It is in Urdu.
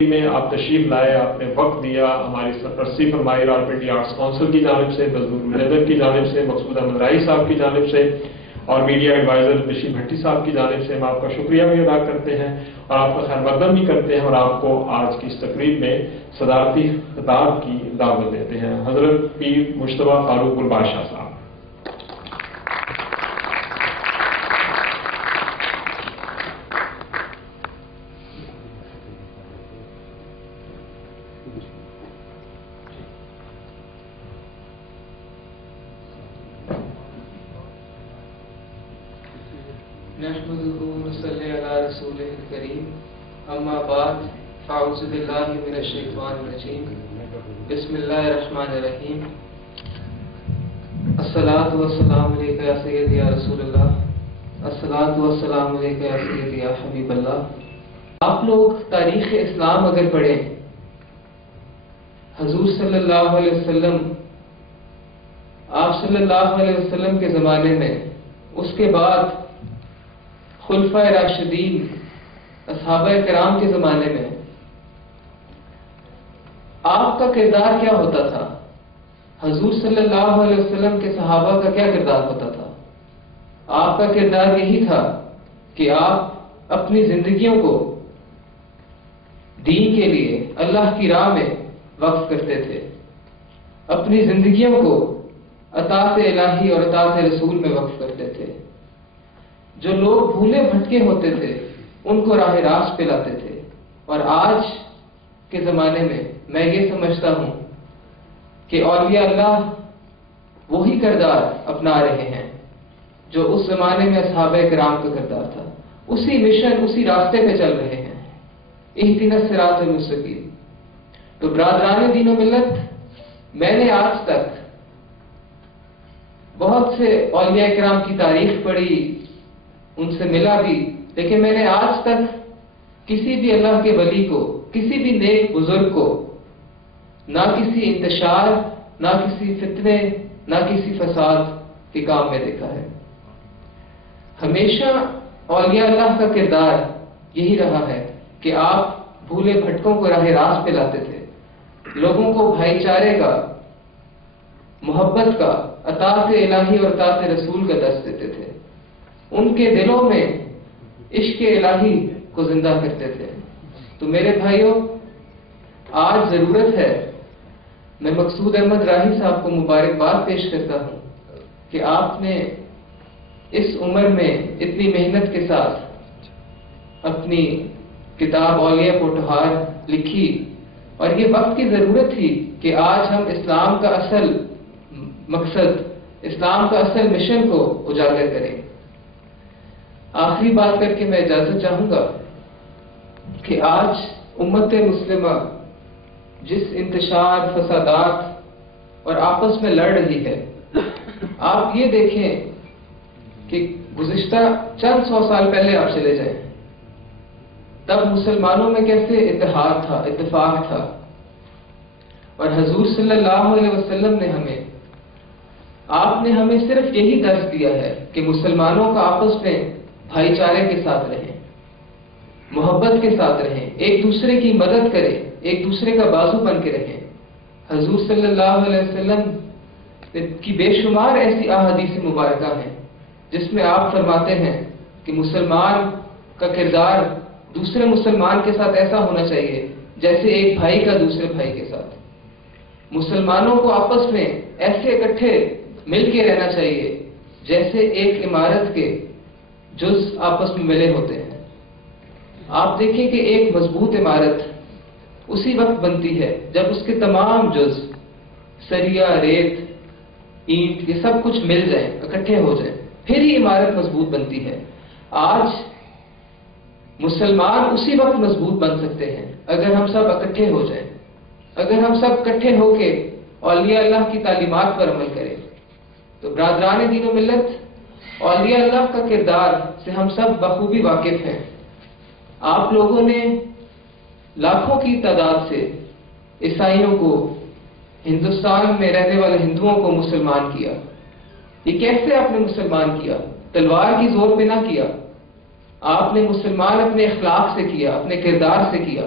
میں آپ تشریف لائے، آپ نے وقت دیا، ہماری سرپرستی فرمائی راولپنڈی آرٹس کونسل کی جانب سے، مزدور مجدد کی جانب سے، مقصود احمد رائی صاحب کی جانب سے اور میڈیا ایڈوائزر نشیم بھٹی صاحب کی جانب سے ہم آپ کا شکریہ بھی ادا کرتے ہیں اور آپ کا خیر مقدم بھی کرتے ہیں اور آپ کو آج کی اس تقریب میں صدارتی خطاب کی دعوت دیتے ہیں۔ حضرت پیر مجتبیٰ فاروق الباشا صاحب۔ نحمده ونصلي على رسوله الكريم اما بعد فاعوذ بالله من الشیطان الرجیم بسم اللہ الرحمن الرحیم الصلاۃ والسلام علیک یا سیدی یا رسول اللہ الصلاۃ والسلام علیک یا سیدی یا حبیب اللہ۔ آپ لوگ تاریخ اسلام اگر پڑھیں، حضور صلی اللہ علیہ وسلم، آپ صلی اللہ علیہ وسلم کے زمانے میں، اس کے بعد خلفائے راشدین اصحابہ کرام کے زمانے میں آپ کا کردار کیا ہوتا تھا؟ حضور صلی اللہ علیہ وسلم کے صحابہ کا کیا کردار ہوتا تھا؟ آپ کا کردار یہی تھا کہ آپ اپنی زندگیوں کو دین کے لیے اللہ کی راہ میں وقف کرتے تھے، اپنی زندگیوں کو اطاعت الہی اور اطاعت رسول میں وقف کرتے تھے۔ جو لوگ بھولے بھٹکے ہوتے تھے ان کو راہ راست پہ لاتے تھے، اور آج کے زمانے میں میں یہ سمجھتا ہوں کہ اولیاء اللہ وہی کردار اپنا رہے ہیں جو اس زمانے میں اصحابہ کرام کا کردار تھا، اسی مشن، اسی راستے پہ چل رہے ہیں، اہدنا الصراط المستقیم۔ تو برادران دین و ملت، میں نے آج تک بہت سے اولیاء کرام کی تاریخ پڑھی، ان سے ملا بھی، لیکن میں نے آج تک کسی بھی اللہ کے ولی کو، کسی بھی نیک بزرگ کو نہ کسی انتشار، نہ کسی فتنے، نہ کسی فساد کے کام میں دیکھا ہے۔ ہمیشہ اولیاء اللہ کا کردار یہی رہا ہے کہ آپ بھولے بھٹکوں کو راہ راست پہ لاتے تھے، لوگوں کو بھائی چارے کا، محبت کا، اطاعت الہی اور اطاعت رسول کا درس دیتے تھے، ان کے دلوں میں عشق الہی کو زندہ کرتے تھے۔ تو میرے بھائیوں، آج ضرورت ہے، میں مقصود احمد راہی صاحب کو مبارکباد پیش کرتا ہوں کہ آپ نے اس عمر میں اتنی محنت کے ساتھ اپنی کتاب اولیاء پوٹھار لکھی، اور یہ وقت کی ضرورت تھی کہ آج ہم اسلام کا اصل مقصد، اسلام کا اصل مشن کو اجاگر کریں۔ آخری بات کر کے میں اجازت چاہوں گا کہ آج امت مسلمہ جس انتشار، فسادات اور آپس میں لڑ رہی ہے، آپ یہ دیکھیں کہ گزشتہ چند سو سال پہلے آپ چلے جائیں، تب مسلمانوں میں کیسے اتحاد تھا، اتفاق تھا، اور حضور صلی اللہ علیہ وسلم نے آپ نے ہمیں صرف یہی درس دیا ہے کہ مسلمانوں کا آپس میں بھائی چارے کے ساتھ رہیں، محبت کے ساتھ رہیں، ایک دوسرے کی مدد کریں، ایک دوسرے کا بازو بن کے رہیں۔ حضور صلی اللہ علیہ وسلم کی بے شمار ایسی احادیث مبارکہ ہیں جس میں آپ فرماتے ہیں کہ مسلمان کا کردار دوسرے مسلمان کے ساتھ ایسا ہونا چاہیے جیسے ایک بھائی کا دوسرے بھائی کے ساتھ۔ مسلمانوں کو آپس میں ایسے اکٹھے مل کے رہنا چاہیے جیسے ایک عمارت کے جز آپس میں ملے ہوتے ہیں۔ آپ دیکھیں کہ ایک مضبوط عمارت اسی وقت بنتی ہے جب اس کے تمام جز، سریا، ریت، اینٹ، یہ سب کچھ مل جائیں، اکٹھے ہو جائیں، پھر ہی عمارت مضبوط بنتی ہے۔ آج مسلمان اسی وقت مضبوط بن سکتے ہیں اگر ہم سب اکٹھے ہو جائیں، اگر ہم سب اکٹھے ہو کے اولیاء اللہ کی تعلیمات پر عمل کریں۔ تو برادران دین و ملت، اولیاء اللہ کا کردار سے ہم سب بخوبی واقف ہیں۔ آپ لوگوں نے لاکھوں کی تعداد سے عیسائیوں کو، ہندوستان میں رہنے والے ہندوؤں کو مسلمان کیا۔ یہ کیسے آپ نے مسلمان کیا؟ تلوار کی زور پہ نہ کیا، آپ نے مسلمان اپنے اخلاق سے کیا، اپنے کردار سے کیا۔